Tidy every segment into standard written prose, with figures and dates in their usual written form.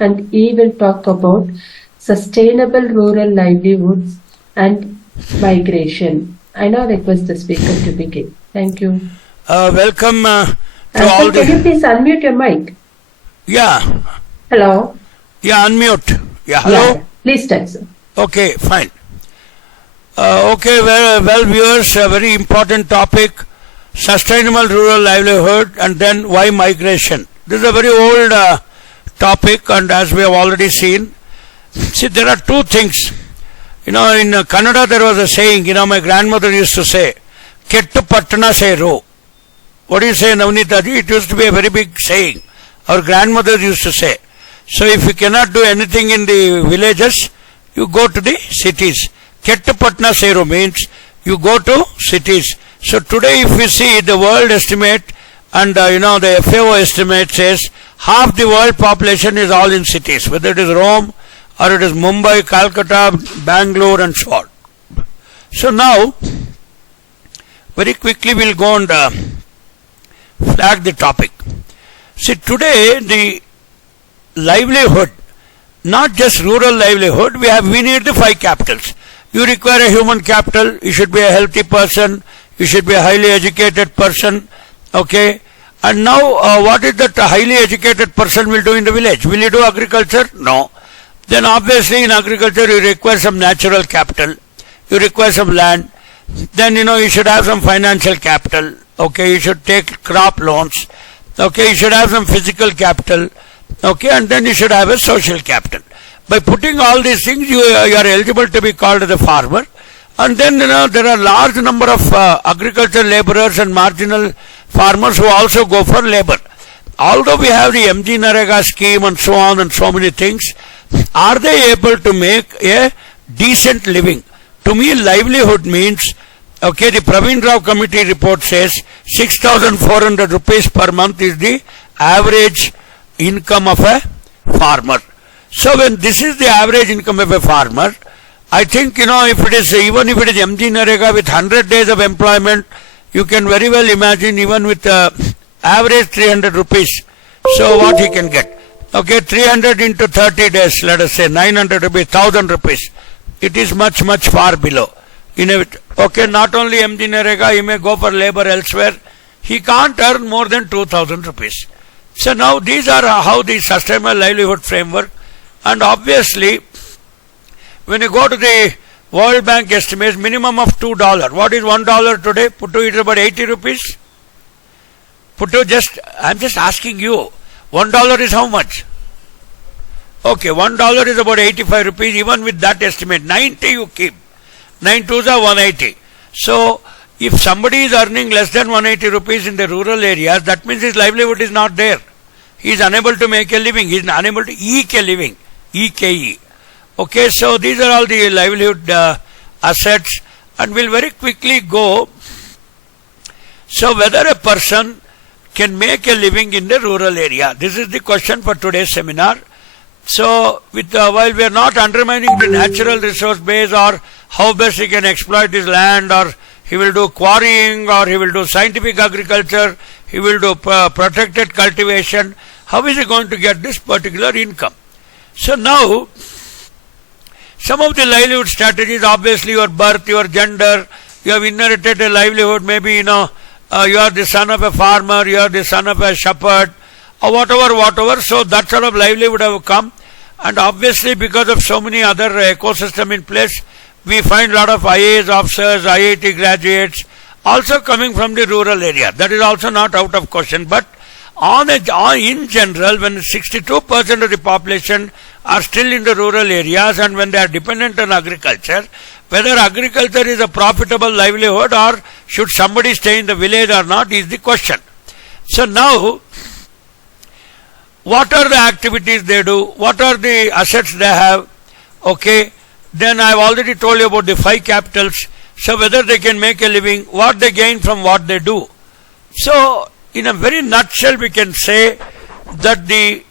and he will talk about sustainable rural livelihoods and migration. I now request the speaker to begin. Thank you. Welcome to all Can you please unmute your mic? Yeah. Hello? Yeah, unmute. Yeah, hello? Yeah. Please start, sir. Okay, fine. Okay, well, viewers, a very important topic, sustainable rural livelihood, and then why migration. This is a very old topic, and as we have already seen, see, there are two things. In Kannada there was a saying, my grandmother used to say, Kettu Pattana Seru. What do you say, Navneetaji? It used to be a very big saying. Our grandmothers used to say. So if you cannot do anything in the villages, you go to the cities. Kettu Pattana Seru means you go to cities. So today if we see the world estimate and the FAO estimate says half the world population is all in cities, whether it is Rome or it is Mumbai, Calcutta, Bangalore and so on. So now, very quickly we'll go and flag the topic. See, today the livelihood, not just rural livelihood, we need the 5 capitals. You require a human capital, you should be a healthy person, you should be a highly educated person, okay? And now what is that a highly educated person will do in the village? Will he do agriculture? No. Then obviously in agriculture you require some natural capital, you require some land, then you should have some financial capital, okay, you should take crop loans, okay, you should have some physical capital, okay, and then you should have a social capital. By putting all these things, you are eligible to be called as a farmer. And then, there are large number of agricultural laborers and marginal farmers who also go for labor. Although we have the MG-Narega scheme and so on and so many things, are they able to make a decent living? To me, livelihood means, okay, the Praveen Rao committee report says 6,400 rupees per month is the average income of a farmer. So when this is the average income of a farmer, I think, if it is, even if it is MG-Narega with 100 days of employment, you can very well imagine even with average 300 rupees. So what he can get? Okay, 300 into 30 days, let us say 900 rupees, 1000 rupees. It is much, much far below. Okay, not only MG-Narega, he may go for labor elsewhere. He can't earn more than 2000 rupees. So now these are how the sustainable livelihood framework. And obviously, when you go to the World Bank estimates, minimum of $2. What is $1 today? Puttu, it is about 80 rupees. Puttu, I'm just asking you, $1 is how much? Okay, $1 is about 85 rupees. Even with that estimate, 90 you keep. 9 2s are 180. So, if somebody is earning less than 180 rupees in the rural areas, that means his livelihood is not there. He is unable to make a living. He is unable to eke a living. EKE. Okay, so these are all the livelihood assets, and we'll very quickly go. So whether a person can make a living in the rural area, this is the question for today's seminar. So while we are not undermining the natural resource base or how best he can exploit his land, or he will do quarrying, or he will do scientific agriculture, he will do protected cultivation, how is he going to get this particular income? So now, some of the livelihood strategies, obviously your birth, your gender, you have inherited a livelihood, maybe you are the son of a farmer, you are the son of a shepherd, or whatever, so that sort of livelihood have come. And obviously because of so many other ecosystem in place, we find a lot of IAS officers, IIT graduates, also coming from the rural area. That is also not out of question, but in general, when 62% of the population are still in the rural areas and when they are dependent on agriculture, whether agriculture is a profitable livelihood or should somebody stay in the village or not is the question. So now, what are the activities they do? What are the assets they have? Okay, then I have already told you about the 5 capitals. So whether they can make a living, what they gain from what they do. So, in a very nutshell, we can say that the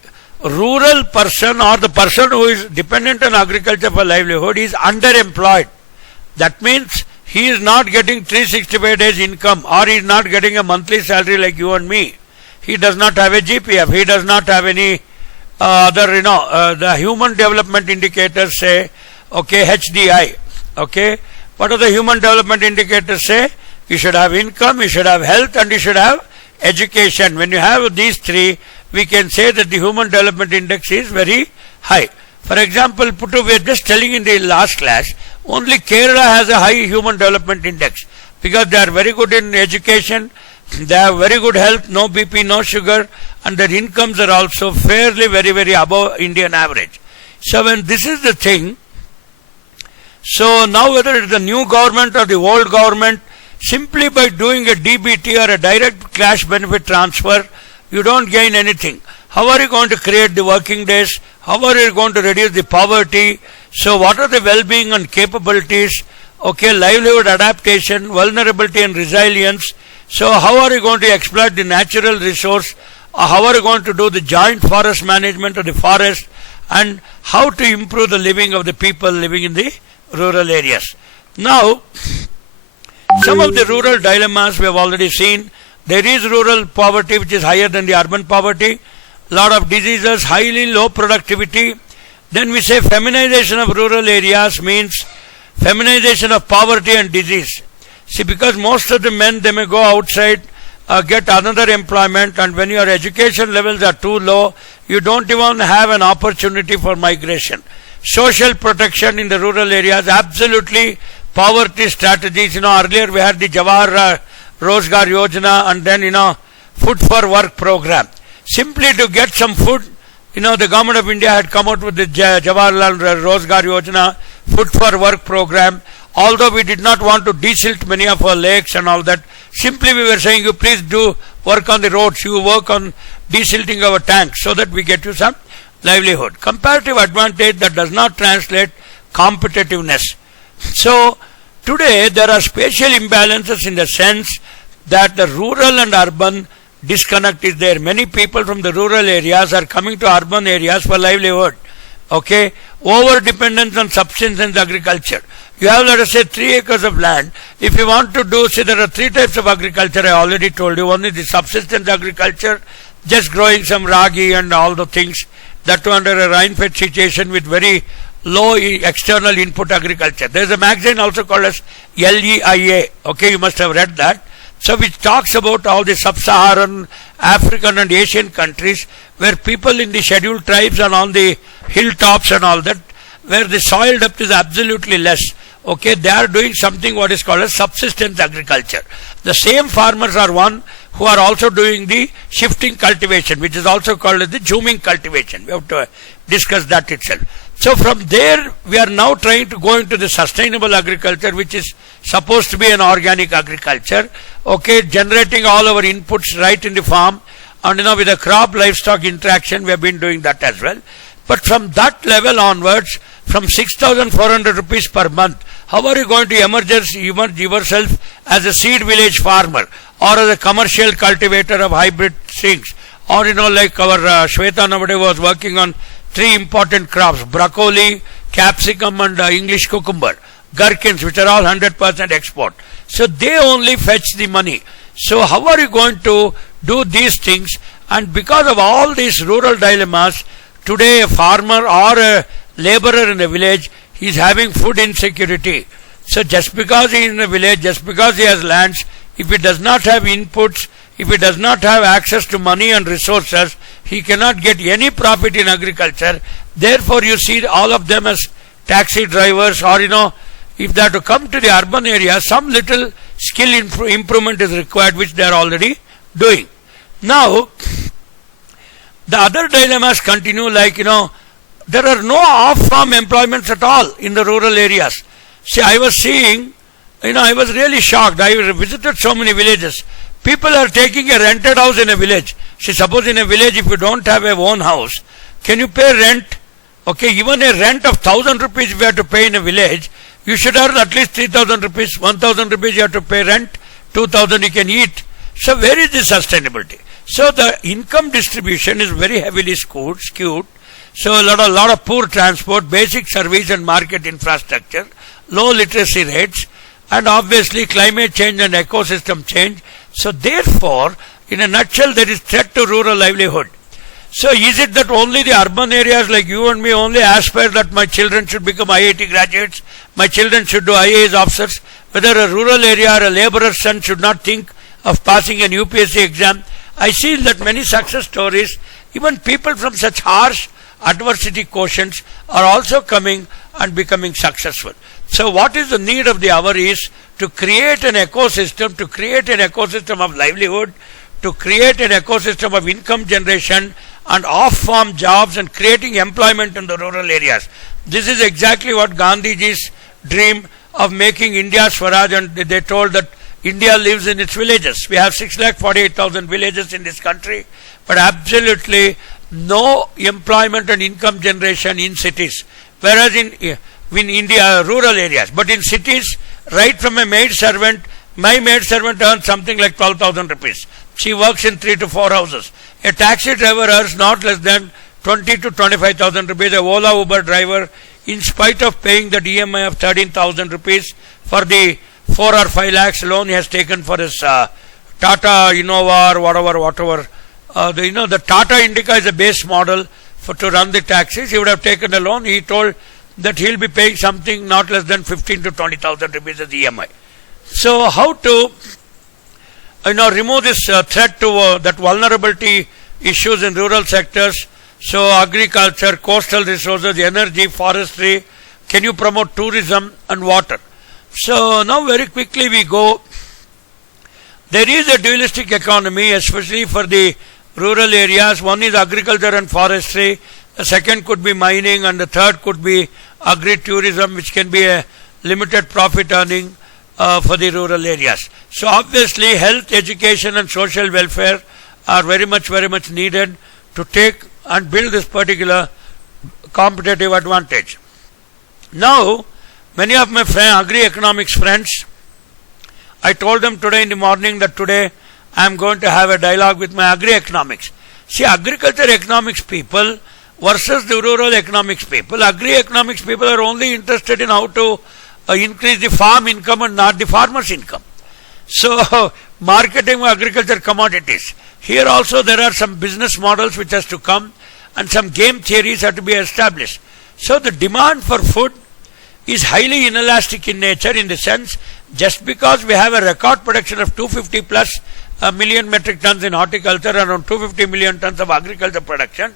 rural person or the person who is dependent on agriculture for livelihood is underemployed. That means he is not getting 365 days income, or he is not getting a monthly salary like you and me. He does not have a GPF. He does not have any the human development indicators say, okay, HDI, okay. What are the human development indicators say? You should have income, you should have health, and you should have education. When you have these three, we can say that the human development index is very high. For example, Puttu, we are just telling in the last class, only Kerala has a high human development index because they are very good in education, they have very good health, no BP, no sugar, and their incomes are also fairly very above Indian average. So when this is the thing, so now whether it is the new government or the old government, simply by doing a DBT or a direct cash benefit transfer, you don't gain anything. How are you going to create the working days? How are you going to reduce the poverty? So what are the well-being and capabilities? Okay, livelihood adaptation, vulnerability and resilience. So how are you going to exploit the natural resource? How are you going to do the joint forest management of the forest? And how to improve the living of the people living in the rural areas. Now, some of the rural dilemmas we have already seen. There is rural poverty which is higher than the urban poverty. Lot of diseases, highly low productivity. Then we say feminization of rural areas means feminization of poverty and disease. See, because most of the men, they may go outside, get another employment, and when your education levels are too low, you don't even have an opportunity for migration. Social protection in the rural areas, absolutely poverty strategies. Earlier we had the Jawahar Rozgar Yojana and then, food for work program. Simply to get some food, the government of India had come out with the Jawaharlal Rozgar Yojana, food for work program. Although we did not want to desilt many of our lakes and all that, simply we were saying, you please do work on the roads, you work on desilting our tanks so that we get you some livelihood. Comparative advantage that does not translate competitiveness. So, today there are spatial imbalances in the sense that the rural and urban disconnect is there. Many people from the rural areas are coming to urban areas for livelihood. Okay, over dependence on subsistence agriculture. You have, let us say, 3 acres of land. If you want to do, say, there are 3 types of agriculture, I already told you. One is the subsistence agriculture, just growing some ragi and all the things, that too under a rain-fed situation with very low external input agriculture. There is a magazine also called as LIIHR. Okay, you must have read that. So which talks about all the sub-Saharan, African and Asian countries where people in the scheduled tribes and on the hilltops and all that, where the soil depth is absolutely less. Okay, they are doing something what is called as subsistence agriculture. The same farmers are one who are also doing the shifting cultivation, which is also called as the zooming cultivation. We have to discuss that itself. So from there, we are now trying to go into the sustainable agriculture, which is supposed to be an organic agriculture. Okay, generating all our inputs right in the farm, and with the crop livestock interaction, we have been doing that as well. But from that level onwards, from 6,400 rupees per month, how are you going to emerge yourself as a seed village farmer or as a commercial cultivator of hybrid things? Or like our Shweta nowadays was working on 3 important crops: broccoli, capsicum and English cucumber, gherkins, which are all 100% export. So they only fetch the money. So how are you going to do these things? And because of all these rural dilemmas, today a farmer or a laborer in a village, he is having food insecurity. So just because he is in a village, just because he has lands, if he does not have inputs, if he does not have access to money and resources, he cannot get any profit in agriculture. Therefore you see all of them as taxi drivers, or if they are to come to the urban area, some little skill improvement is required, which they are already doing. Now, the other dilemmas continue, like, there are no off-farm employments at all in the rural areas. See, I was seeing, I was really shocked. I visited so many villages. People are taking a rented house in a village. See, suppose in a village, if you don't have a own house, can you pay rent? Okay, even a rent of 1,000 rupees if you have to pay in a village, you should earn at least 3,000 rupees, 1,000 rupees you have to pay rent, 2,000 you can eat. So where is the sustainability? So the income distribution is very heavily skewed. So a lot of poor transport, basic service and market infrastructure, low literacy rates, and obviously climate change and ecosystem change. So therefore, in a nutshell, there is threat to rural livelihood. So is it that only the urban areas like you and me only aspire that my children should become IIT graduates, my children should do IAS officers, whether a rural area or a laborer's son should not think of passing an UPSC exam? I see that many success stories, even people from such harsh adversity quotients are also coming and becoming successful. So what is the need of the hour is to create an ecosystem, of livelihood, to create an ecosystem of income generation and off-farm jobs and creating employment in the rural areas. This is exactly what Gandhiji's dream of making India Swaraj, and they told that India lives in its villages. We have 6,48,000 villages in this country, but absolutely no employment and income generation in cities. Whereas in India, rural areas, but in cities, right from a maid servant, my maid servant earns something like 12,000 rupees. She works in 3 to 4 houses. A taxi driver earns not less than 20 to 25,000 rupees. A Ola Uber driver, in spite of paying the EMI of 13,000 rupees for the 4 or 5 lakhs loan he has taken for his Tata Innova or whatever. The Tata Indica is a base model to run the taxis. He would have taken a loan. He told that he'll be paying something not less than 15 to 20,000 rupees as EMI. So how to remove this threat to that vulnerability issues in rural sectors? So agriculture, coastal resources, energy, forestry. Can you promote tourism and water? So now very quickly we go. There is a dualistic economy, especially for the rural areas. One is agriculture and forestry. The second could be mining, and the third could be agri-tourism, which can be a limited profit earning for the rural areas. So obviously health, education and social welfare are very much needed to take and build this particular competitive advantage. Now, many of my agri-economics friends, I told them today in the morning that today I am going to have a dialogue with my agri-economics. See, agriculture economics people versus the rural economics people. Agri-economics people are only interested in how to increase the farm income and not the farmer's income. So, marketing of agriculture commodities. Here also there are some business models which has to come, and some game theories have to be established. So, the demand for food is highly inelastic in nature, in the sense just because we have a record production of 250 plus million metric tons in horticulture, around 250 million tons of agriculture production,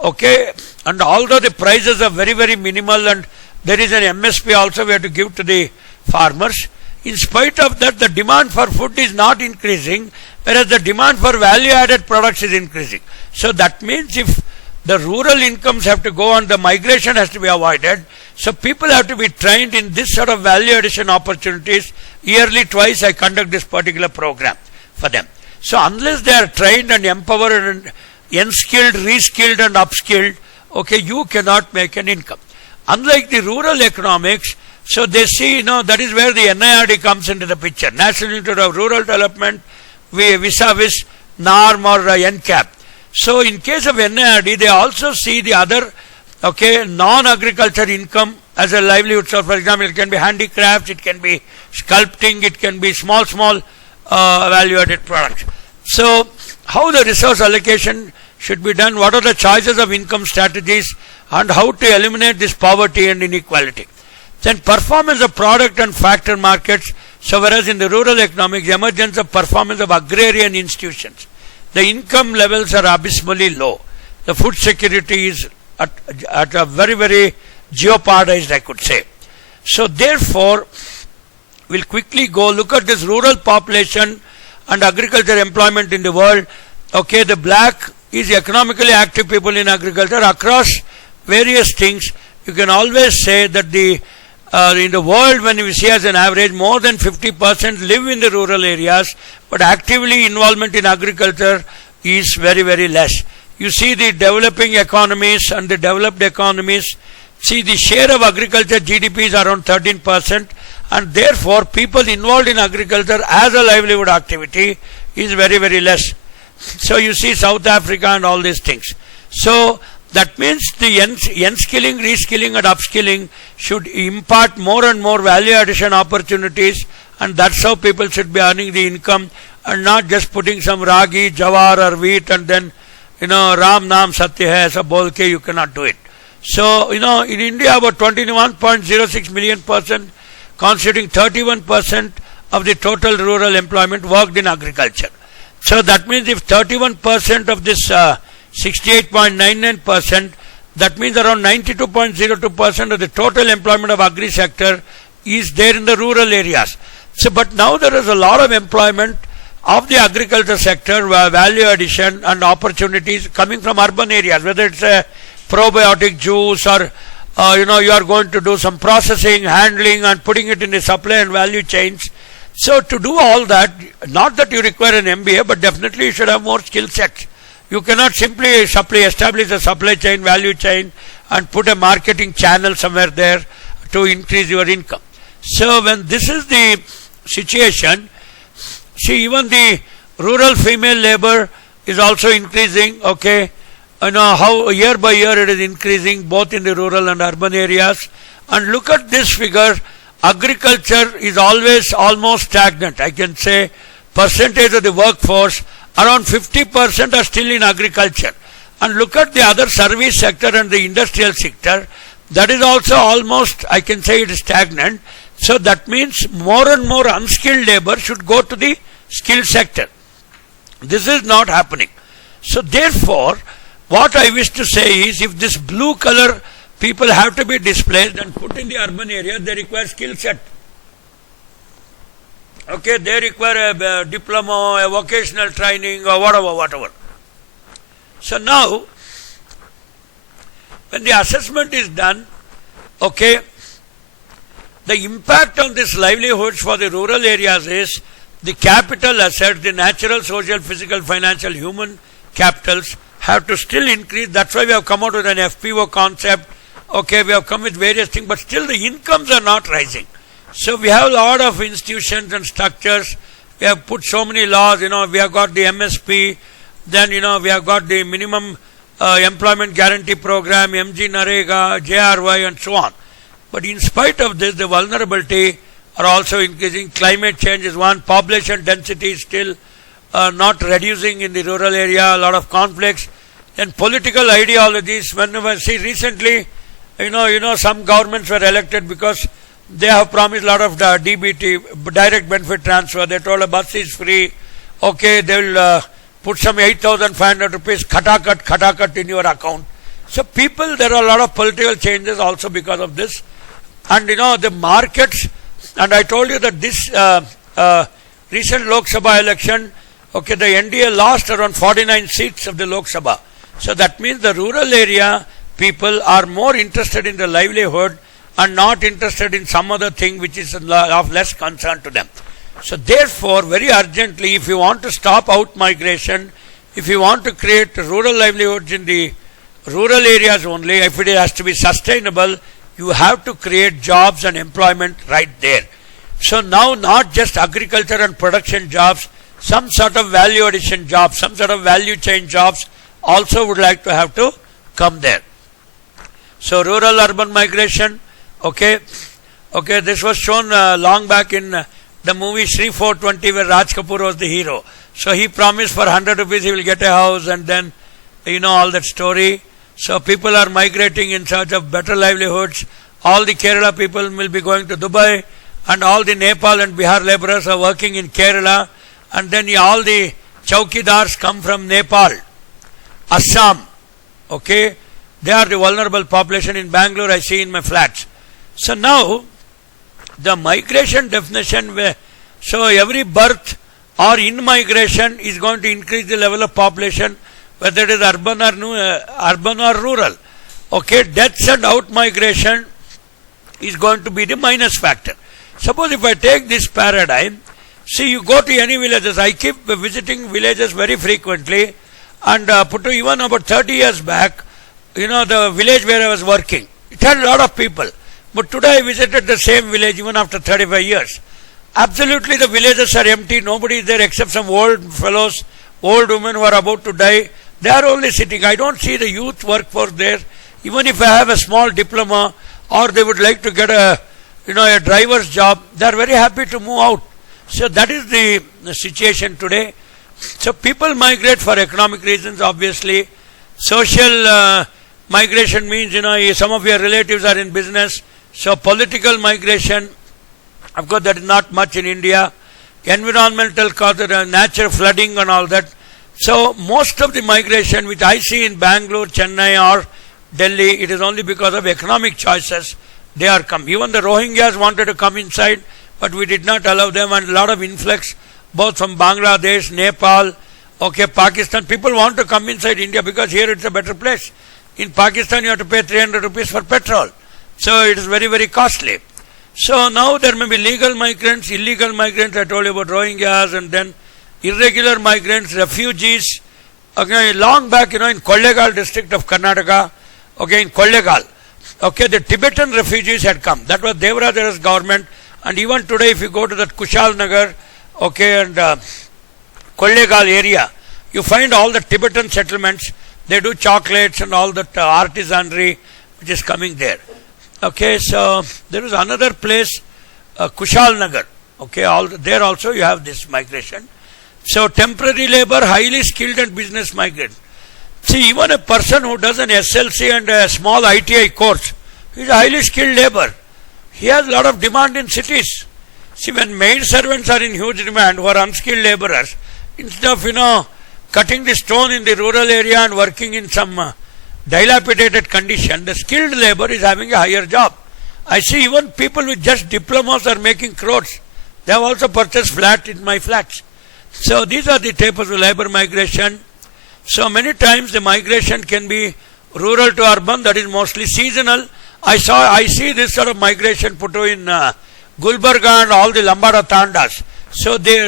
okay, and although the prices are very minimal and there is an MSP also we have to give to the farmers, in spite of that the demand for food is not increasing, whereas the demand for value added products is increasing. So that means if the rural incomes have to go and the migration has to be avoided, so people have to be trained in this sort of value addition opportunities. Yearly twice I conduct this particular program for them. So unless they are trained and empowered and unskilled, reskilled and upskilled, okay, you cannot make an income. Unlike the rural economics, so they see, that is where the NIRD comes into the picture, National Institute of Rural Development vis-a-vis NARM or NCAP. So in case of NIRD, they also see the other, non-agriculture income as a livelihood. So for example, it can be handicrafts, it can be sculpting, it can be small value-added products. So how the resource allocation should be done, what are the choices of income strategies, and how to eliminate this poverty and inequality. Then performance of product and factor markets. So whereas in the rural economics, the emergence of performance of agrarian institutions, the income levels are abysmally low. The food security is at a very jeopardized, I could say. So therefore, we'll quickly go look at this rural population and agriculture employment in the world. Okay, the black is economically active people in agriculture across various things. You can always say that in the world, when we see as an average, more than 50% live in the rural areas, but actively involvement in agriculture is very less. You see the developing economies and the developed economies, see the share of agriculture GDP is around 13%, and therefore people involved in agriculture as a livelihood activity is very less. So you see South Africa and all these things. So that means the unskilling, reskilling and upskilling should impart more and more value addition opportunities, and that's how people should be earning the income, and not just putting some ragi, jawar or wheat and then Ram Naam Satya hai, aisa bol ke you cannot do it. So, in India, about 21.06 million person, constituting 31% of the total rural employment, worked in agriculture. So that means if 31% of this 68.99%, that means around 92.02% of the total employment of agri sector is there in the rural areas. So, but now there is a lot of employment of the agriculture sector, value addition and opportunities coming from urban areas, whether it's a probiotic juice or you are going to do some processing, handling and putting it in the supply and value chains. So to do all that, not that you require an MBA, but definitely you should have more skill sets. You cannot simply establish a supply chain, value chain and put a marketing channel somewhere there to increase your income. So when this is the situation, see, even the rural female labor is also increasing, okay. How year by year it is increasing both in the rural and urban areas. And look at this figure, agriculture is always almost stagnant. I can say percentage of the workforce, around 50% are still in agriculture. And look at the other service sector and the industrial sector, that is also almost, I can say it is stagnant. So that means more and more unskilled labor should go to the skilled sector. This is not happening. So therefore, what I wish to say is, if this blue color people have to be displaced and put in the urban area, they require skill set. Okay, they require a diploma, a vocational training or whatever. So now, when the assessment is done, okay, the impact on this livelihoods for the rural areas is the capital assets, the natural, social, physical, financial, human capitals have to still increase. That's why we have come out with an FPO concept. Okay, we have come with various things, but still the incomes are not rising. So we have a lot of institutions and structures. We have put so many laws, we have got the MSP, then, we have got the minimum employment guarantee program, MG Narega, JRY and so on. But in spite of this, the vulnerability are also increasing. Climate change is one, population density is still not reducing in the rural area, a lot of conflicts. Then political ideologies, whenever see recently, some governments were elected because they have promised a lot of DBT, direct benefit transfer. They told a bus is free. Okay, they will put some 8,500 rupees khatakat in your account. So people, there are a lot of political changes also because of this. And the markets, and I told you that this recent Lok Sabha election, okay, the NDA lost around 49 seats of the Lok Sabha. So that means the rural area people are more interested in the livelihood and not interested in some other thing which is of less concern to them. So therefore, very urgently, if you want to stop out migration, if you want to create rural livelihoods in the rural areas only, if it has to be sustainable, you have to create jobs and employment right there. So now not just agriculture and production jobs, some sort of value addition jobs, some sort of value chain jobs also would like to have to come there. So rural urban migration, okay, this was shown long back in the movie Shri 420 where Raj Kapoor was the hero. So he promised for 100 rupees he will get a house, and then all that story. So people are migrating in search of better livelihoods. All the Kerala people will be going to Dubai, and all the Nepal and Bihar laborers are working in Kerala, and then all the chowkidars come from Nepal, Assam, okay. They are the vulnerable population in Bangalore, I see in my flats. So now, the migration definition, so every birth or in-migration is going to increase the level of population, whether it is urban or rural. Okay, deaths and out-migration is going to be the minus factor. Suppose if I take this paradigm, see, you go to any villages, I keep visiting villages very frequently, and even about 30 years back, the village where I was working, it had a lot of people. But today I visited the same village even after 35 years. Absolutely the villages are empty, nobody is there except some old fellows, old women who are about to die. They are only sitting. I don't see the youth workforce there. Even if I have a small diploma or they would like to get a driver's job, they are very happy to move out. So that is the situation today. So people migrate for economic reasons, obviously. Social migration means, some of your relatives are in business. So political migration, of course, that is not much in India. Environmental causes, natural flooding and all that. So most of the migration which I see in Bangalore, Chennai or Delhi, it is only because of economic choices they are come. Even the Rohingyas wanted to come inside, but we did not allow them, and a lot of influx both from Bangladesh, Nepal, Pakistan. People want to come inside India because here it's a better place. In Pakistan you have to pay 300 rupees for petrol. So it is very, very costly. So now there may be legal migrants, illegal migrants. I told you about Rohingyas, and then irregular migrants, refugees. Long back, in Kollegal district of Karnataka, in Kollegal, the Tibetan refugees had come. That was Devarajara's government. And even today, if you go to that Kushal Nagar, and Kollegal area, you find all the Tibetan settlements. They do chocolates and all that artisanry which is coming there. So there is another place, Kushal Nagar. There also you have this migration. So temporary labor, highly skilled and business migrant. See, even a person who does an SLC and a small ITI course, he is a highly skilled labor. He has a lot of demand in cities. See, when maid servants are in huge demand, who are unskilled laborers, instead of, cutting the stone in the rural area and working in some dilapidated condition, the skilled labor is having a higher job. I see even people with just diplomas are making crores. They have also purchased flat in my flats. So these are the types of labor migration. So many times the migration can be rural to urban, that is mostly seasonal. I see this sort of migration put in Gulbarga and all the Lambada Tandas. So they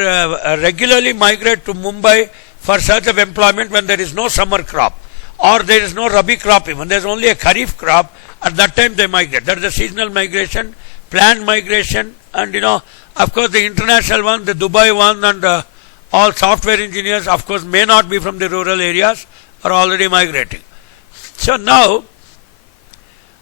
regularly migrate to Mumbai for search of employment when there is no summer crop, or there is no Rabi crop even. There is only a Kharif crop. At that time they migrate. That is the seasonal migration, planned migration, and of course the international one, the Dubai one, and all software engineers, of course, may not be from the rural areas, are already migrating. So now,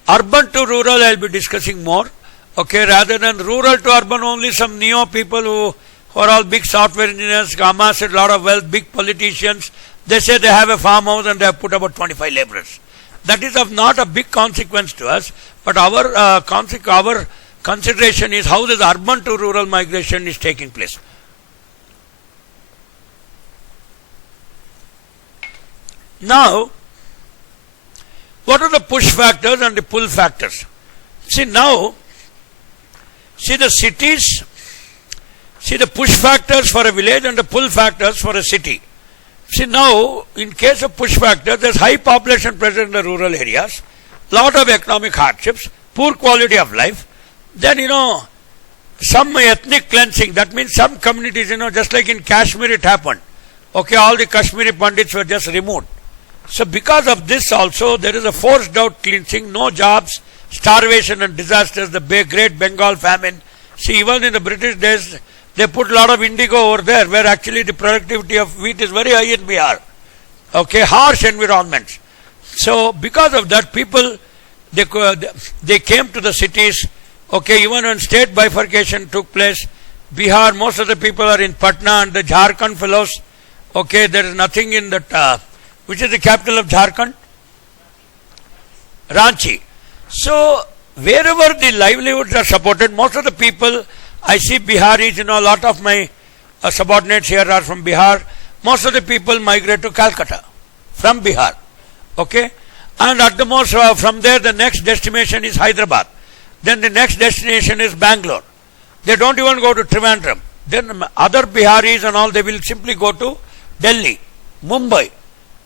urban to rural I will be discussing more. Rather than rural to urban, only some neo people who are all big software engineers, amassed a lot of wealth, big politicians. They say they have a farmhouse and they have put about 25 laborers. That is of not a big consequence to us, but our consideration is how this urban to rural migration is taking place. Now, what are the push factors and the pull factors? See now, the cities, the push factors for a village and the pull factors for a city. See now, in case of push factors, there is high population present in the rural areas, lot of economic hardships, poor quality of life, then some ethnic cleansing. That means some communities, just like in Kashmir it happened. All the Kashmiri Pandits were just removed. So because of this also, there is a forced out cleansing, no jobs, starvation and disasters, the Great Bengal famine. See, even in the British days, they put a lot of indigo over there, where actually the productivity of wheat is very high in Bihar. Harsh environments. So because of that, people, they came to the cities. Even when state bifurcation took place, Bihar, most of the people are in Patna, and the Jharkhand fellows, there is nothing in that. Which is the capital of Jharkhand? Ranchi. So, wherever the livelihoods are supported, most of the people, I see Biharis, a lot of my subordinates here are from Bihar. Most of the people migrate to Calcutta from Bihar. And at the most, from there, the next destination is Hyderabad. Then the next destination is Bangalore. They don't even go to Trivandrum. Then other Biharis and all, they will simply go to Delhi, Mumbai.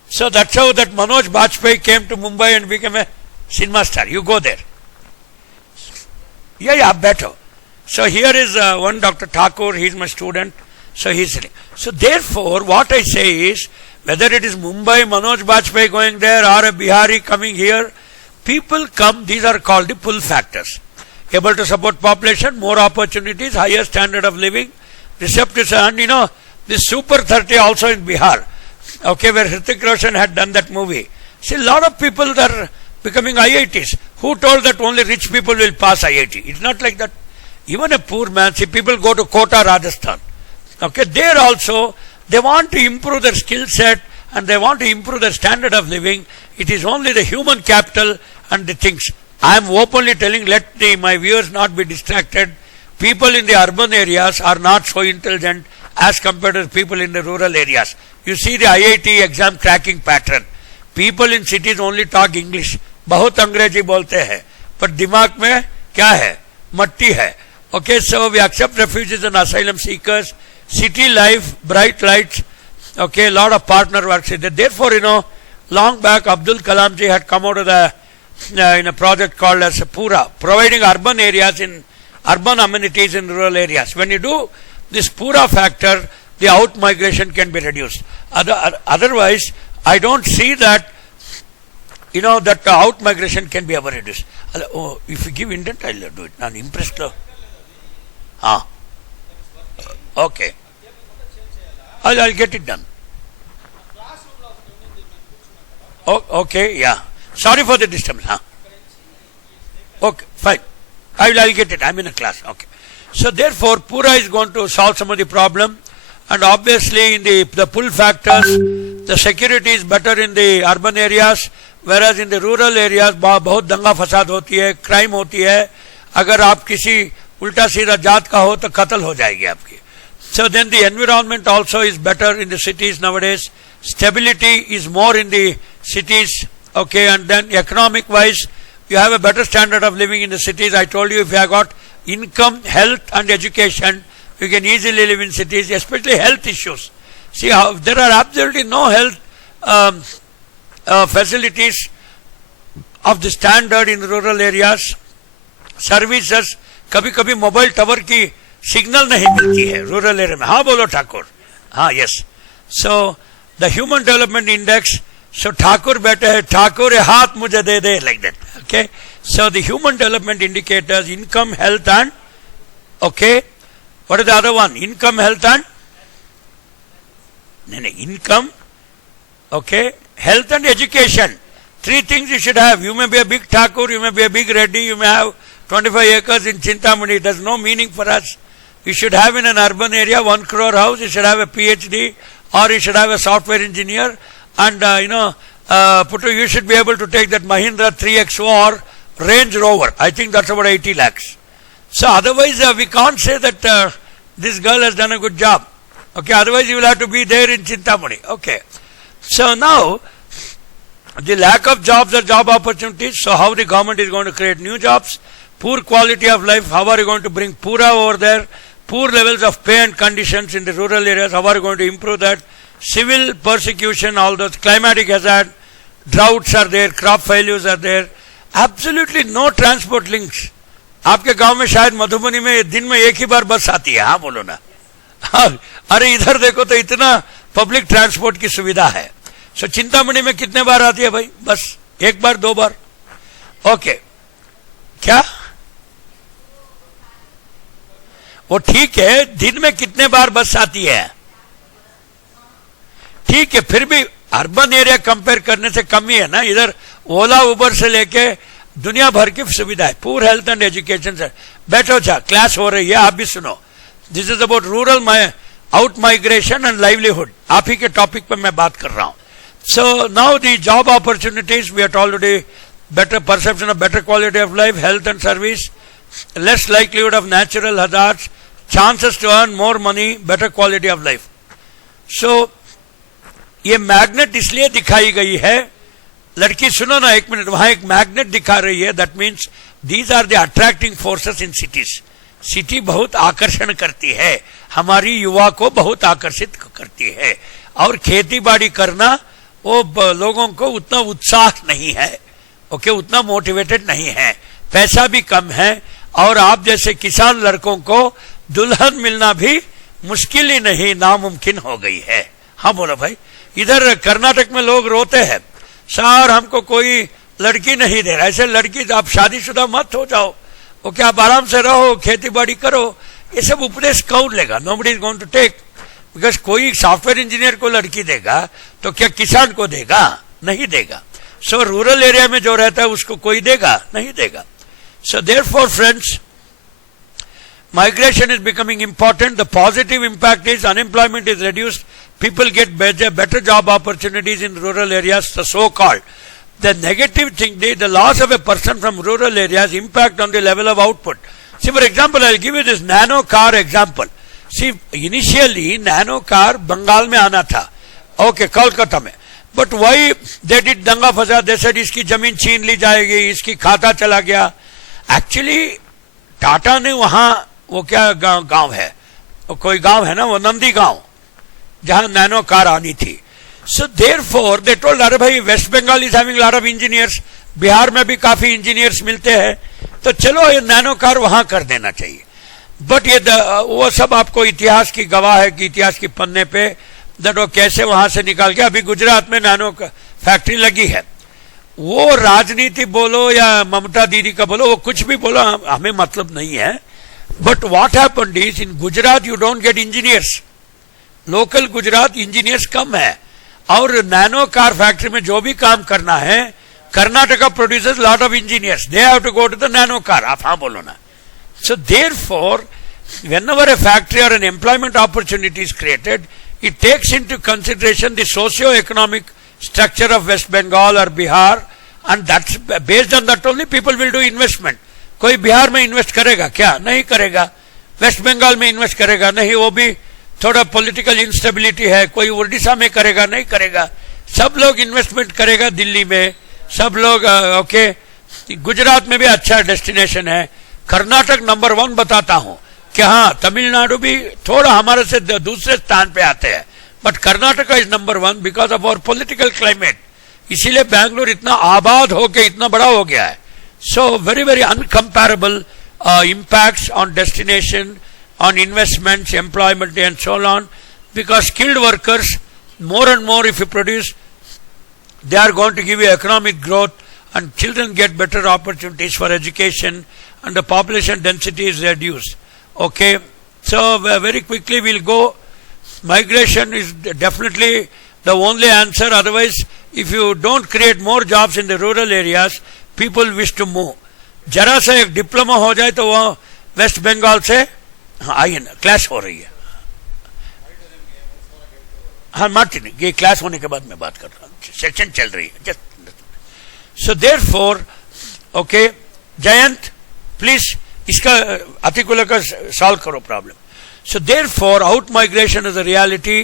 So that's how that Manoj Bajpayee came to Mumbai and became a cinema star. You go there. Yeah, better. So here is one Dr. Thakur, he is my student. So therefore, what I say is, whether it is Mumbai, Manoj Bajpayee going there, or a Bihari coming here, people come, these are called the pull factors. Able to support population, more opportunities, higher standard of living, receptive, and this Super 30 also in Bihar. Where Hrithik Roshan had done that movie. See, a lot of people are becoming IITs. Who told that only rich people will pass IIT? It's not like that. Even a poor man, see, people go to Kota, Rajasthan. There also, They want to improve their skill set and they want to improve their standard of living. It is only the human capital and the things. I am openly telling, let my viewers not be distracted. People in the urban areas are not so intelligent as compared to people in the rural areas. You see the IIT exam cracking pattern. People in cities only talk English. बहुत अंग्रेजी बोलते हैं, पर दिमाग में क्या है? मट्टी है. Okay, so we accept refugees and asylum seekers. City life, bright lights. Okay, a lot of partner works. Therefore, long back Abdul Kalam ji had come out of in a project called as Pura, providing urban areas in urban amenities in rural areas. When you do this Pura factor, the out migration can be reduced. Otherwise, I don't see that that out migration can be ever reduced. If you give intent, I'll do it. I'm impressed. Okay. I'll get it done. Okay, yeah. Sorry for the disturbance. Okay, fine. I'll get it. I'm in a class. Okay. So therefore, Pura is going to solve some of the problem. And obviously, in the pull factors, the security is better in the urban areas, whereas in the rural areas, बहुत दंगा फसाद होती है, crime होती है. अगर आप किसी उल्टा सीधा जात का हो तो कत्ल हो जाएगी आपकी. So then the environment also is better in the cities nowadays. Stability is more in the cities. Okay, and then economic wise, you have a better standard of living in the cities. I told you, if you have got income, health and education, you can easily live in cities, especially health issues. See how there are absolutely no health facilities of the standard in rural areas. Services, कभी-कभी mobile tower की signal नहीं मिलती है rural area में. हाँ बोलो ठाकुर. हाँ, yes. So the human development index, so Thakur बैठे हैं, ठाकुर हाथ मुझे दे दे, like that. Okay, so the human development indicators, income, health and, okay, what is the other one? Income, health and, income, okay, health and education. Three things you should have. You may be a big Thakur, you may be a big reddy, you may have 25 acres in Chintamani. It has no meaning for us. You should have in an urban area 1 crore house, you should have a PhD, or you should have a software engineer, and Puttu, you should be able to take that Mahindra 3XO or Range Rover. I think that's about 80 lakhs. So otherwise we can't say that this girl has done a good job. Okay, otherwise you will have to be there in Chintamani. Okay. So now, the lack of jobs or job opportunities, so how the government is going to create new jobs, poor quality of life, how are you going to bring Pura over there, poor levels of pay and conditions in the rural areas, how are you going to improve that, civil persecution, all those, climatic hazard, droughts are there, crop failures are there, absolutely no transport links. आपके गांव में शायद मधुबनी में दिन में एक ही बार बस आती है. हाँ बोलो ना. हाँ, अरे इधर देखो तो इतना पब्लिक ट्रांसपोर्ट की सुविधा है. सो चिंतामणि में कितने बार आती है भाई बस? एक बार, दो बार. ओके, क्या वो ठीक है, दिन में कितने बार बस आती है? ठीक है, फिर भी अर्बन एरिया कंपेयर करने से कम ही है ना. इधर ओला उबर से लेके दुनिया भर की सुविधा है. पूर हेल्थ एंड एजुकेशन से बैठो, जा क्लास हो रही है, आप भी सुनो. This is about rural out migration and livelihood. आप ही के टॉपिक पर मैं बात कर रहा हूं. So now the job opportunities, we are told today, better perception of better quality of life, health and service, less likelihood of natural hazards, chances to earn more money, better quality of life. So ये magnet इसलिए दिखाई गई है, लड़की सुनो ना एक minute, वहां एक मैग्नेट दिखा रही है. That means these are the attracting forces in cities. City बहुत आकर्षण करती है, हमारी युवा को बहुत आकर्षित करती है. और खेती बाड़ी करना वो लोगों को उतना उत्साह नहीं है. ओके, उतना मोटिवेटेड नहीं है, पैसा भी कम है, और आप जैसे किसान लड़कों को दुल्हन मिलना भी मुश्किल ही नहीं, नामुमकिन हो गई है. हाँ बोलो भाई. इधर कर्नाटक में लोग रोते हैं, सर हमको कोई लड़की नहीं दे रहा. ऐसे लड़की आप शादीशुदा मत हो जाओ. ओके, आप आराम से रहो, खेती बाड़ी करो. ये सब उपदेश कौन लेगा? Nobody is going to take. Because कोई सॉफ्टवेयर इंजीनियर को लड़की देगा तो क्या किसान को देगा? नहीं देगा. सो रूरल एरिया में जो रहता है उसको कोई देगा? नहीं देगा. So therefore friends, migration is becoming important. The positive impact is unemployment is reduced, people get better job opportunities in rural areas, the so-called. The negative thing, the loss of a person from rural areas impact on the level of output. See, for example, I'll give you this nano car example. See, initially nano car Bengal में आना था, okay, Kolkata में. But why they did दंगा फसाद? They said इसकी जमीन छीन ली जाएगी, इसकी खाता चला गया. Actually, टाटा ने वहां वो क्या गांव है, कोई गांव है ना, वो नंदी गांव, जहां नैनो कार आनी थी. So therefore they told, अरे भाई West Bengal is having lot of engineers, Bihar में भी काफी इंजीनियर्स मिलते हैं, तो चलो ये नैनो कार वहां कर देना चाहिए. बट ये वो सब आपको इतिहास की गवाह है कि इतिहास की पन्ने पे दैट वो कैसे वहां से निकाल के अभी गुजरात में नैनो फैक्ट्री लगी है. वो राजनीति बोलो या ममता दीदी का बोलो, वो कुछ भी बोलो, हमें मतलब नहीं है. But what happened is in Gujarat you don't get engineers. Local Gujarat engineers कम है, और नैनो कार फैक्ट्री में जो भी काम करना है, Karnataka producers lot of engineers, they have to go to the nano car. आप हाँ बोलो ना. So therefore, whenever a factory or an employment opportunity is created, it takes into consideration the socio-economic structure of West Bengal or Bihar, and that's based on that only people will do investment. कोई बिहार में invest करेगा क्या? नहीं करेगा. Waste Bengal में invest करेगा? नहीं, वो भी थोड़ा पॉलिटिकल इंस्टेबिलिटी है. कोई उड़ीसा में करेगा? नहीं करेगा. सब लोग इन्वेस्टमेंट करेगा दिल्ली में, सब लोग ओके. गुजरात में भी अच्छा डेस्टिनेशन है. कर्नाटक नंबर 1 बताता हूं कि हाँ, तमिलनाडु भी थोड़ा हमारे से दूसरे स्थान पे आते हैं, but Karnataka is number 1 because of our political climate. इसीलिए बैंगलोर इतना आबाद होके इतना बड़ा हो गया है. So very very uncomparable impacts on destination, on investments, employment and so on, because skilled workers, more and more if you produce, they are going to give you economic growth, and children get better opportunities for education, and the population density is reduced. Okay, so very quickly we'll go. Migration is definitely the only answer. Otherwise, if you don't create more jobs in the rural areas, people wish to move. जरा सा एक diploma हो जाए तो वो waste Bengal से आइए ना, क्लास हो रही है. हाँ मार्टिन, ये क्लास होने के बाद मैं बात कर रहा हूँ, सेशन चल रही है. Just so therefore okay, Jayant please इसका आर्टिकुलर का सॉल्व करो problem. So therefore out migration is a reality,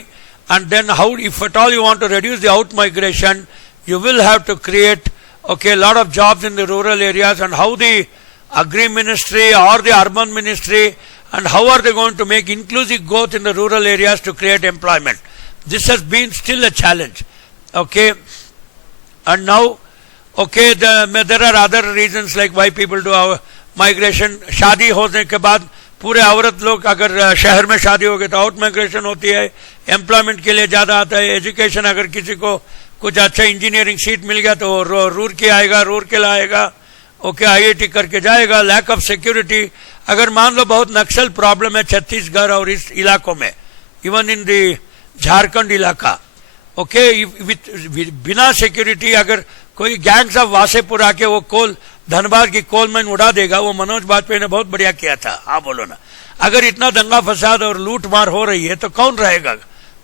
and then how if at all you want to reduce the out migration, you will have to create a lot of jobs in the rural areas. And how the agri ministry or the urban ministry, and how are they going to make inclusive growth in the rural areas to create employment? This has been still a challenge. Okay, and now there are other reasons like why people do our migration. शादी होने के बाद पूरे औरत लोग अगर शहर में शादी हो गई तो आउट माइग्रेशन होती है, एम्प्लॉयमेंट के लिए ज्यादा आता है. एजुकेशन, अगर किसी को कुछ अच्छा इंजीनियरिंग सीट मिल गया तो रूरकी आएगा, रूरकेला आएगा, ओके IIT करके जाएगा. लैक ऑफ सिक्योरिटी, अगर मान लो बहुत नक्सल प्रॉब्लम है छत्तीसगढ़ और इस इलाकों में, इवन इन दी झारखंड इलाका, ओके बिना सिक्योरिटी अगर कोई गैंग्स ऑफ वासेपुर आके वो कोल धनबाद की कोल माइन उड़ा देगा, वो मनोज वाजपेयी ने बहुत बढ़िया किया था. हाँ बोलो ना. अगर इतना दंगा फसाद और लूट मार हो रही है तो कौन रहेगा?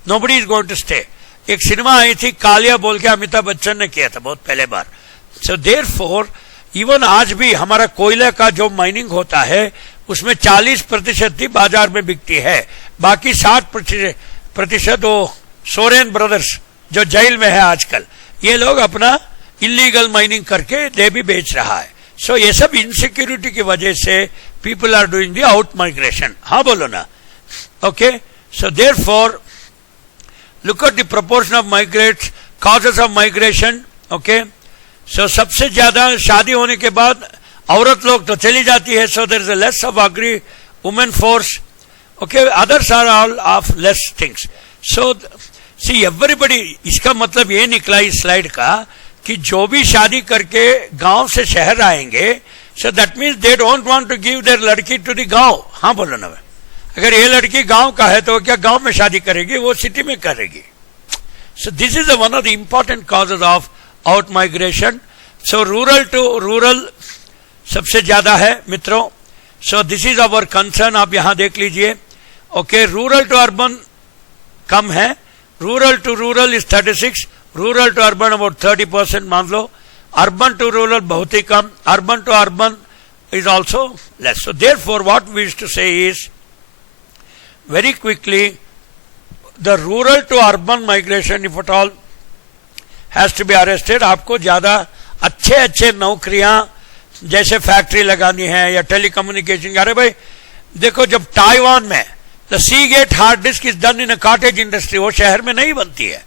Nobody is going to stay. एक सिनेमा आई थी कालिया बोल के, अमिताभ बच्चन ने किया था बहुत पहले बार. सो देयरफॉर इवन आज भी हमारा कोयले का जो माइनिंग होता है उसमें 40% ही बाजार में बिकती है, बाकी 60% वो सोरेन ब्रदर्स जो जेल में है आजकल, ये लोग अपना इलीगल माइनिंग करके दे भी बेच रहा है. सो ये सब इनसिक्योरिटी की वजह से people are doing the out migration. हाँ बोलो ना. Okay, so therefore look at the proportion of migrants, causes of migration. Okay, so सबसे ज्यादा शादी होने के बाद औरत लोग तो चली जाती है, so there is a less of agri women force. Okay, others are all of less things. So see everybody, इसका मतलब ये निकला इस स्लाइड का कि जो भी शादी करके गांव से शहर आएंगे, so that means they don't want to give their लड़की to the गांव. हाँ बोलो ना. अगर ये लड़की गांव का है तो क्या गांव में शादी करेगी? वो सिटी में करेगी. So this is one of the important causes of out migration. So rural to rural सबसे ज्यादा है मित्रों. So this is our concern. आप यहां देख लीजिए. ओके, रूरल टू अर्बन कम है, Rural to rural is 36, rural to urban about 30% मान लो, urban to rural बहुत ही कम, urban to urban is also less. So therefore what we used to say is, very quickly, the rural to urban migration, if at all, has to be arrested. आपको ज्यादा अच्छे अच्छे नौकरियां जैसे factory लगानी है या टेलीकम्युनिकेशन, अरे भाई देखो जब ताइवान में the Seagate hard disk is done in a cottage industry, वो शहर में नहीं बनती है.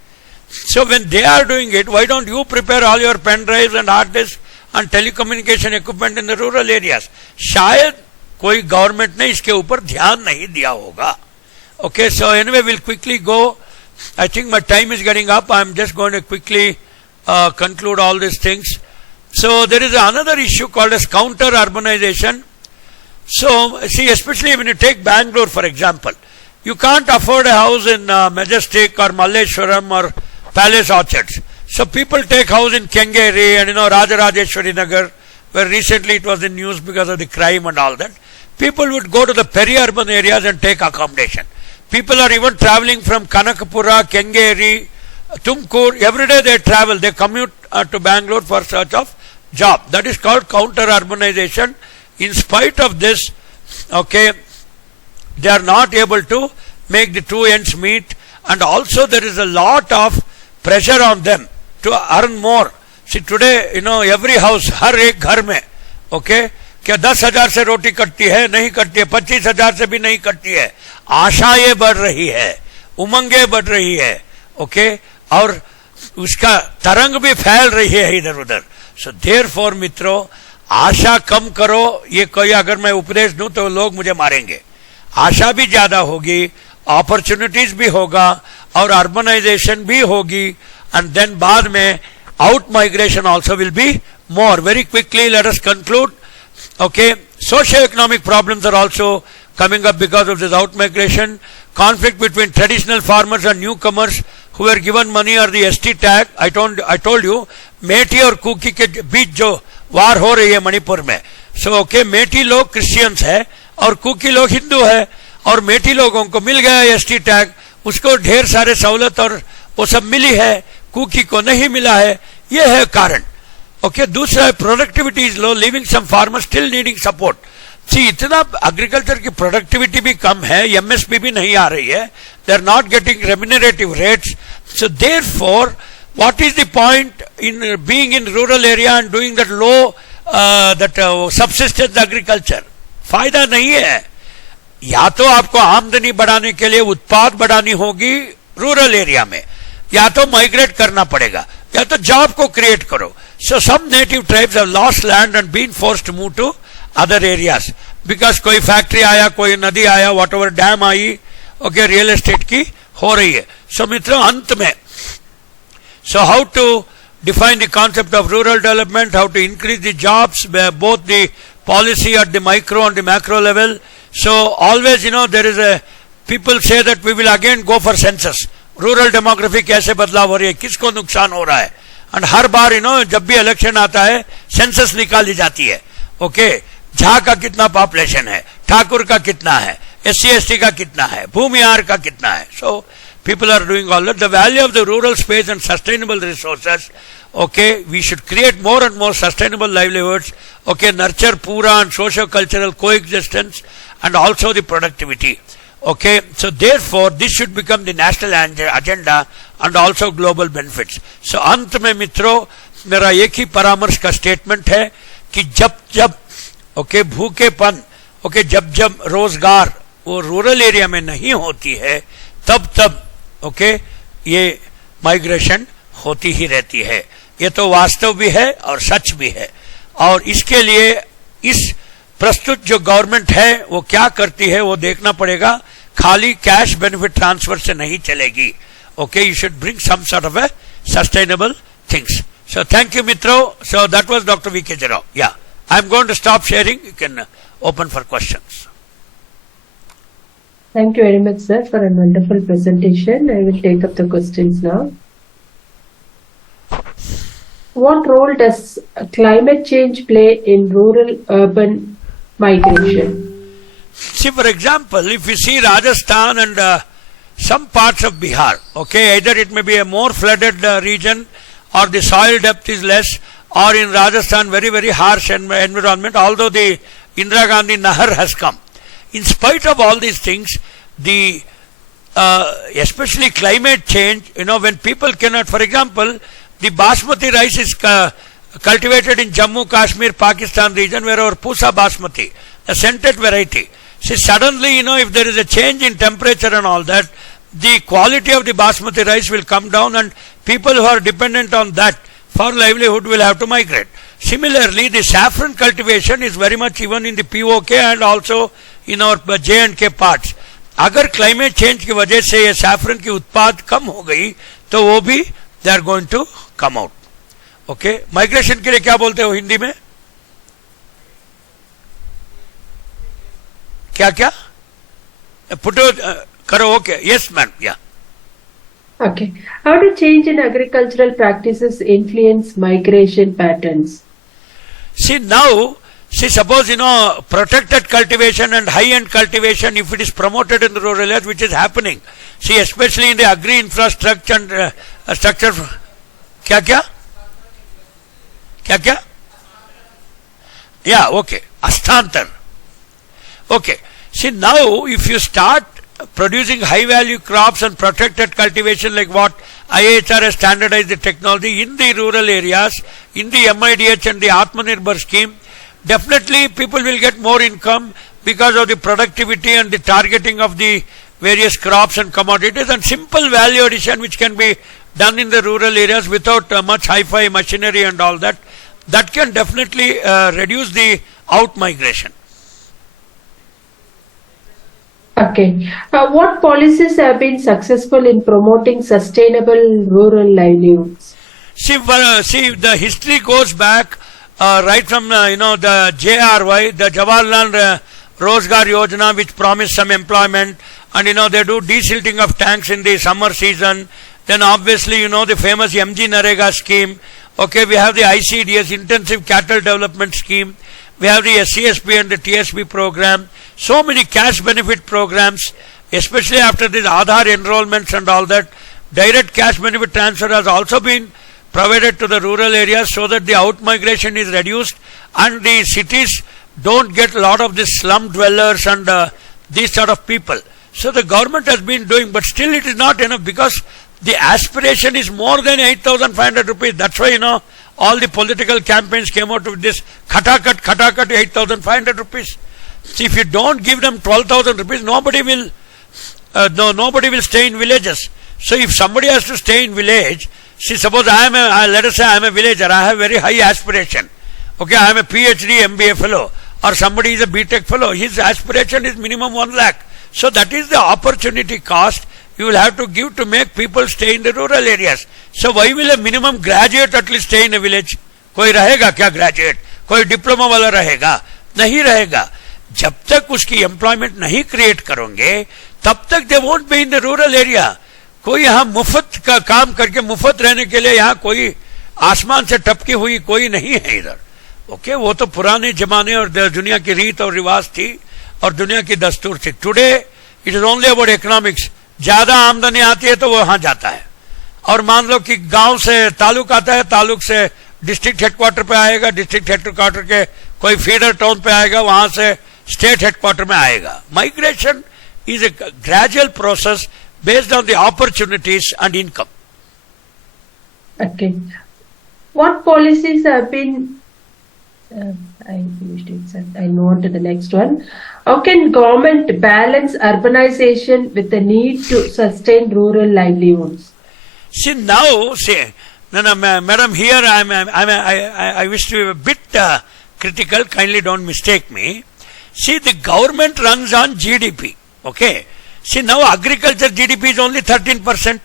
So when they are doing it, why don't you prepare all your pen drives and hard disk and telecommunication equipment in the rural areas? शायद कोई government ने इसके ऊपर ध्यान नहीं दिया होगा. Okay, so anyway, we'll quickly go. I think my time is getting up. I'm just going to quickly conclude all these things. So there is another issue called as counter urbanization. So see, especially when you take Bangalore for example, you can't afford a house in Majestic or Malleshwaram or Palace Orchards. So people take house in Kengeri and Rajarajeshwari Nagar, where recently it was in news because of the crime and all that. People would go to the peri-urban areas and take accommodation. People are even traveling from Kanakapura, Kengeri, Tumkur. Every day they travel, they commute to Bangalore for search of job. That is called counter-urbanization. In spite of this, okay, they are not able to make the two ends meet, and also there is a lot of pressure on them to earn more. See today, every house, हर एक घर में, okay, क्या 10,000 से रोटी कटती है? नहीं कटती है. 25,000 से भी नहीं कटती है. आशाएं बढ़ रही है, उमंगे बढ़ रही है, ओके, और उसका तरंग भी फैल रही है इधर उधर. सो देयरफॉर मित्रों, आशा कम करो. ये कोई अगर मैं उपदेश दूं तो लोग मुझे मारेंगे. आशा भी ज्यादा होगी, अपॉर्चुनिटीज भी होगा, और अर्बनाइजेशन भी होगी, एंड देन बाद में out migration also will be more. Very quickly let us conclude. Okay, socio-economic problems are also coming up because of this out-migration. Conflict between traditional farmers and newcomers who were given money or the ST tag. I told you, मेटी और cookie के बीच जो वार हो रही है मणिपुर में. So okay, मेटी लोग Christians है और कुकी लोग हिंदू है, और मेटी लोगों को मिल गया ST टैग, उसको ढेर सारे सहूलत और वो सब मिली है, कुकी को नहीं मिला है. ये है कारण. ओके, दूसरा productivity is low, living some farmer still needing support. See इतना एग्रीकल्चर की प्रोडक्टिविटी भी कम है, एमएसपी भी नहीं आ रही है, they are not getting remunerative rates. So therefore what is the point in being in rural area and doing that low that subsistence agriculture? फायदा नहीं है. या तो आपको आमदनी बढ़ाने के लिए उत्पाद बढ़ानी होगी रूरल एरिया में, या तो माइग्रेट करना पड़ेगा, या तो जॉब को क्रिएट करो. So some native tribes have lost land and been forced to move to other areas because कोई फैक्ट्री आया, कोई नदी आया, whatever डैम आई, ओके, रियल एस्टेट की हो रही है. सो मित्रों, अंत में, so how to define the concept of rural development, how to increase the jobs, both the policy at the micro and the macro level. So always, there is a, people say that we will again go for census. Rural demography कैसे बदलाव हो रही है, किसको नुकसान हो रहा है, एंड हर बार जब भी इलेक्शन आता है सेंसस निकाली जाती है. ओके, झा का कितना पॉपुलेशन है, ठाकुर का कितना है, SC ST का कितना है, भूमिहार का कितना है. सो people are doing all that. The value of the rural space and sustainable resources. Okay, we should create more and more sustainable livelihoods. Okay, nurture pura and socio-cultural coexistence and also the productivity. Okay, so therefore this should become the national agenda and also global benefits. So अंत में मित्रों, मेरा एक ही परामर्श का statement है कि जब ओके भूखेपन, ओके जब रोजगार वो रूरल एरिया में नहीं होती है, तब ओके ये माइग्रेशन होती ही रहती है. ये तो वास्तव भी है और सच भी है. और इसके लिए इस प्रस्तुत जो गवर्नमेंट है वो क्या करती है वो देखना पड़ेगा. खाली कैश बेनिफिट ट्रांसफर से नहीं चलेगी. Okay, you should bring some sort of a sustainable things. So thank you मित्रों. So that was doctor V K Jarav. Yeah I am going to stop sharing. You can open for questions. Thank you very much, sir, for a wonderful presentation. I will take up the questions now. What role does climate change play in rural-urban migration? See, for example, if you see Rajasthan and some parts of Bihar, okay, either it may be a more flooded region or the soil depth is less, or in Rajasthan very, very harsh environment, although the Indira Gandhi Nahar has come. In spite of all these things, the especially climate change, when people cannot, for example, the basmati rice is cultivated in Jammu, Kashmir, Pakistan region, where our Pusa basmati, a scented variety. See, suddenly, if there is a change in temperature and all that, the quality of the basmati rice will come down, and people who are dependent on that for livelihood will have to migrate. Similarly, the saffron cultivation is very much even in the POK and also in our J&K parts. अगर climate change की वजह से ये saffron की उत्पाद कम हो गई तो वो भी they are going to come out. Okay, migration के लिए क्या बोलते हो हिंदी में? क्या क्या पुटो करो. ओके, यस मैम, या. Okay. How do change in agricultural practices influence migration patterns? See, suppose, protected cultivation and high-end cultivation, if it is promoted in the rural areas, which is happening. See, especially in the agri-infrastructure and structure. Kya? Yeah, okay. Asthantar. Okay. See, now, if you start producing high-value crops and protected cultivation like what IIHR has standardized the technology in the rural areas, in the MIDH and the Atmanirbhar scheme, definitely people will get more income because of the productivity and the targeting of the various crops and commodities, and simple value addition which can be done in the rural areas without much hi-fi machinery and all that. That can definitely reduce the out migration. Okay. What policies have been successful in promoting sustainable rural livelihoods? See, the history goes back right from the JRY, the Jawaharlal Rozgar Yojana, which promised some employment, and they do desilting of tanks in the summer season. Then obviously the famous MG Narega scheme. Okay, we have the ICDS, Intensive Cattle Development Scheme. We have the SCSP and the TSP program. So many cash benefit programs, especially after these Aadhaar enrollments and all that. Direct cash benefit transfer has also been provided to the rural areas so that the out migration is reduced and the cities don't get a lot of these slum dwellers and these sort of people. So the government has been doing, but still it is not enough because the aspiration is more than 8,500 rupees. That's why, all the political campaigns came out with this khatakat 8,500 rupees. See, if you don't give them 12,000 rupees, nobody will stay in villages. So if somebody has to stay in village, see, suppose let us say I am a villager, I have very high aspiration. Okay, I am a PhD, MBA fellow, or somebody is a BTech fellow. His aspiration is minimum 1 lakh. So that is the opportunity cost you will have to give to make people stay in the rural areas. So why will a minimum graduate at least stay in a village? कोई रहेगा क्या graduate? कोई diploma वाला रहेगा? नहीं रहेगा. जब तक उसकी एम्प्लॉयमेंट नहीं क्रिएट करोगे तब तक they won't be in the rural area. कोई यहाँ मुफ्त का काम करके मुफ्त रहने के लिए यहाँ कोई आसमान से टपकी हुई कोई नहीं है इधर. ओके, वो तो पुराने जमाने और दुनिया की रीत और रिवाज थी और दुनिया की दस्तूर थी. Today it is only about economics. ज्यादा आमदनी आती है तो वो वहां जाता है. और मान लो कि गांव से तालुक आता है, तालुक से डिस्ट्रिक्ट हेडक्वार्टर पे आएगा, डिस्ट्रिक्ट हेडक्वार्टर के कोई फीडर टाउन पे आएगा, वहां से स्टेट हेडक्वार्टर में आएगा. Migration is a gradual process based on the opportunities and income. Okay. What policies have been I finished it, sir. I move on to the next one. How can government balance urbanization with the need to sustain rural livelihoods? See, now, no, madam, here I wish to be a bit critical. Kindly don't mistake me. See, the government runs on GDP. Okay. See, now agriculture GDP is only 13%.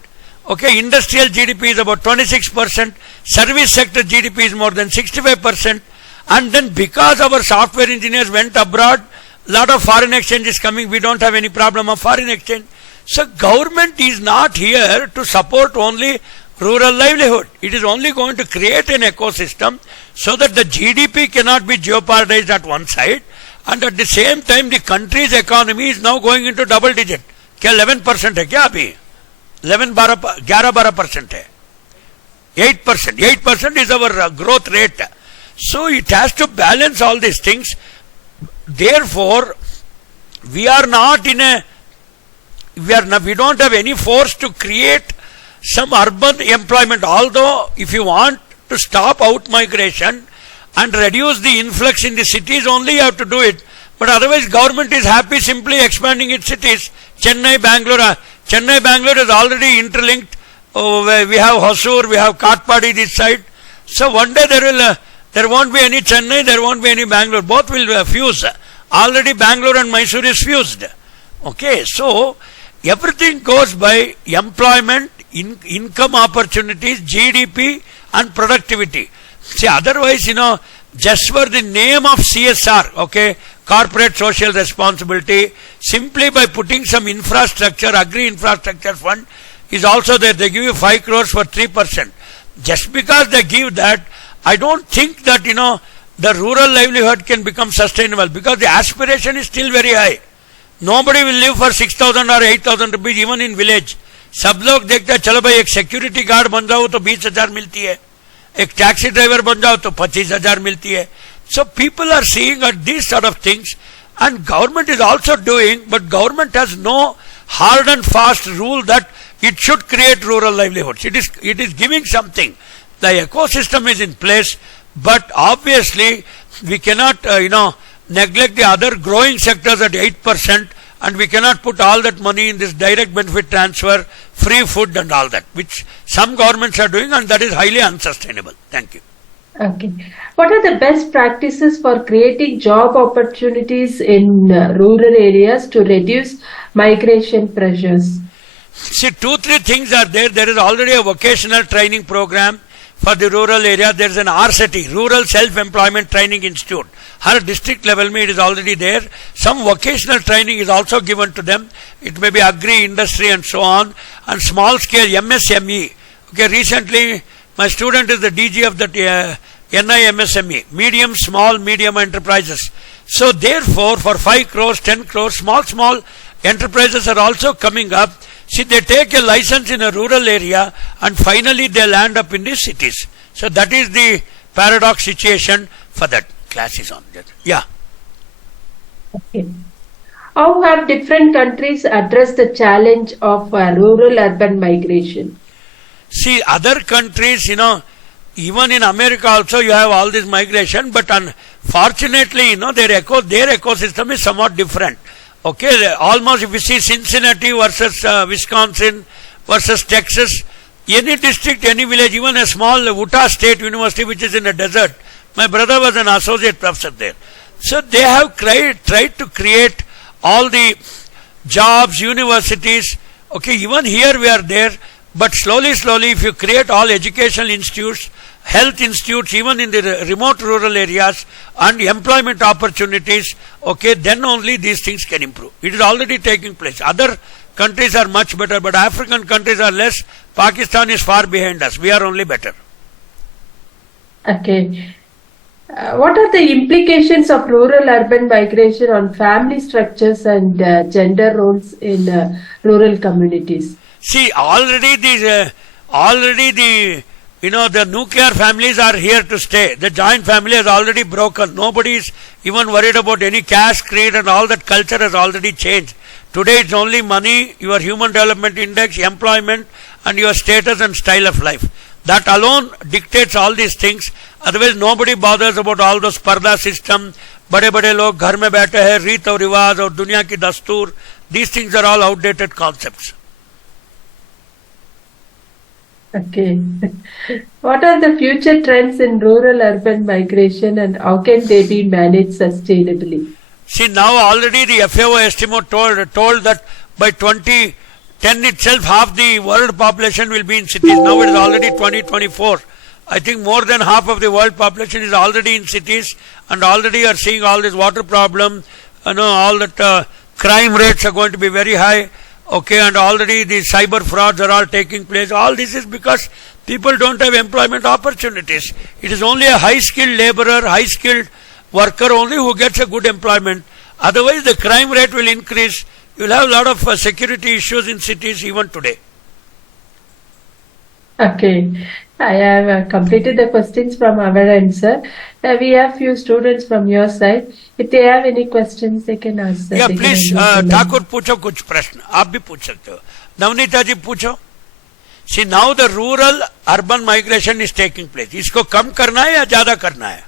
Okay, industrial GDP is about 26%. Service sector GDP is more than 65%. And then because our software engineers went abroad, lot of foreign exchange is coming. We don't have any problem of foreign exchange. So government is not here to support only rural livelihood. It is only going to create an ecosystem so that the GDP cannot be jeopardized at one side, and at the same time the country's economy is now going into double digit. क्या 11% है क्या अभी? 11-12% है. 8% is our growth rate. So it has to balance all these things. Therefore, we are not in a, we don't have any force to create some urban employment. Although if you want to stop out migration and reduce the influx in the cities, only you have to do it. But otherwise government is happy simply expanding its cities. Chennai, Bangalore is already interlinked. We have Hosur, we have Katpadi this side. So one day there won't be any Chennai, there won't be any Bangalore. Both will fuse. Already Bangalore and Mysore is fused. Okay, so everything goes by employment, income opportunities, GDP and productivity. See, otherwise, just for the name of CSR, okay, corporate social responsibility, simply by putting some infrastructure, agri-infrastructure fund is also there. They give you 5 crores for 3%. Just because they give that, I don't think that, the rural livelihood can become sustainable, because the aspiration is still very high. Nobody will live for 6,000 or 8,000 rupees even in village. सब लोग देखते हैं चलो भाई एक security guard बन जाओ तो 20,000 मिलती है, एक टैक्सी ड्राइवर बन जाओ तो 25,000 मिलती है. So people are seeing at these sort of things, and government is also doing, but government has no hard and fast rule that it should create rural livelihoods. It is giving something. The ecosystem is in place, but obviously we cannot neglect the other growing sectors at 8%, and we cannot put all that money in this direct benefit transfer, free food and all that, which some governments are doing, and that is highly unsustainable. Thank you. Okay. What are the best practices for creating job opportunities in rural areas to reduce migration pressures? See, 2-3 things are there. There is already a vocational training program for the rural area. There is an RCT, Rural Self-Employment Training Institute. Her district level it is already there. Some vocational training is also given to them. It may be agri, industry and so on. And small scale MSME. Okay, recently my student is the DG of that NIMSME, medium, small, medium enterprises. So therefore, for 5 crores, 10 crores, small enterprises are also coming up. See, they take a license in a rural area and finally they land up in the cities. So that is the paradox situation for that. Class is on that. Yeah. Okay. How have different countries addressed the challenge of rural-urban migration? See, other countries, even in America also you have all this migration, but unfortunately, their ecosystem is somewhat different. Okay, almost if you see Cincinnati versus Wisconsin versus Texas, any district, any village, even a small Utah State University which is in a desert. My brother was an associate professor there. So they have tried to create all the jobs, universities. Okay, even here we are there, but slowly, if you create all educational institutes, health institutes, even in the remote rural areas, and employment opportunities, okay, then only these things can improve. It is already taking place. Other countries are much better, but African countries are less. Pakistan is far behind us. We are only better. Okay. What are the implications of rural-urban migration on family structures and gender roles in rural communities? See, already the nuclear families are here to stay. The joint family has already broken. Nobody is even worried about any caste, creed and all that. Culture has already changed. Today it's only money, your human development index, employment and your status and style of life. That alone dictates all these things. Otherwise nobody bothers about all those parda system, bade log ghar mein baithe hai, reet aur riwaj aur duniya ki dastur. These things are all outdated concepts. Okay. What are the future trends in rural-urban migration and how can they be managed sustainably? See, now already the FAO estimate told that by 2010 itself half the world population will be in cities. Now it is already 2024. I think more than half of the world population is already in cities, and already are seeing all this water problem, all that crime rates are going to be very high. Okay, and already the cyber frauds are all taking place. All this is because people don't have employment opportunities. It is only a high-skilled laborer, high-skilled worker only who gets a good employment. Otherwise, the crime rate will increase. You will have a lot of security issues in cities even today. Okay, I have completed the questions from our end, sir. We have few students from your side. If they have any questions, they can ask. Sir. Yeah, They can please, unmute the line. Thakur पूछो कुछ प्रश्न. आप भी पूछ सकते हो. नवनीता जी पूछो. See, now the rural urban migration is taking place. इसको कम करना है या ज्यादा करना है?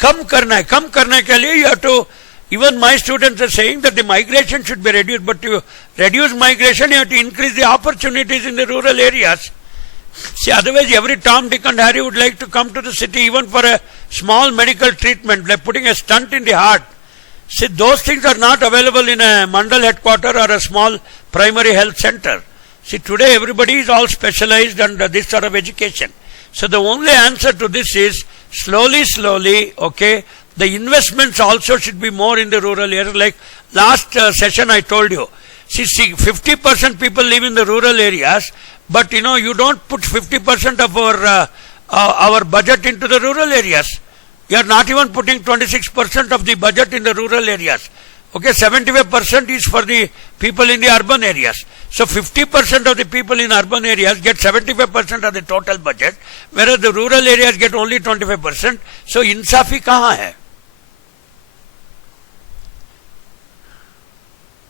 कम करना है. कम करने के लिए you have to. Even my students are saying that the migration should be reduced, but to reduce migration, you have to increase the opportunities in the rural areas. See, otherwise every Tom, Dick and Harry would like to come to the city even for a small medical treatment, like putting a stunt in the heart. See, those things are not available in a mandal headquarter or a small primary health center. See, today everybody is all specialized under this sort of education. So the only answer to this is slowly, okay, the investments also should be more in the rural area. Like last session I told you, see 50% people live in the rural areas, but you don't put 50% of our budget into the rural areas. You are not even putting 26% of the budget in the rural areas. Okay, 75% is for the people in the urban areas. So 50% of the people in urban areas get 75% of the total budget, whereas the rural areas get only 25%. So इंसाफी कहाँ है?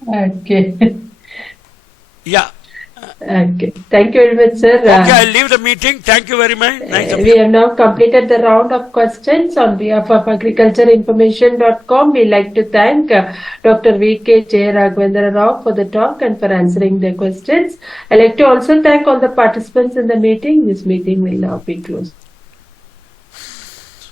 Okay. Yeah. Okay. Thank you very much, sir. Okay, I'll leave the meeting. Thank you very much. Nice of We you. have now completed the round of questions. On behalf of agricultureinformation.com, we like to thank Dr. V.K. Jayaraghavendra Rao for the talk and for answering the questions. I'd like to also thank all the participants in the meeting. This meeting will now be closed.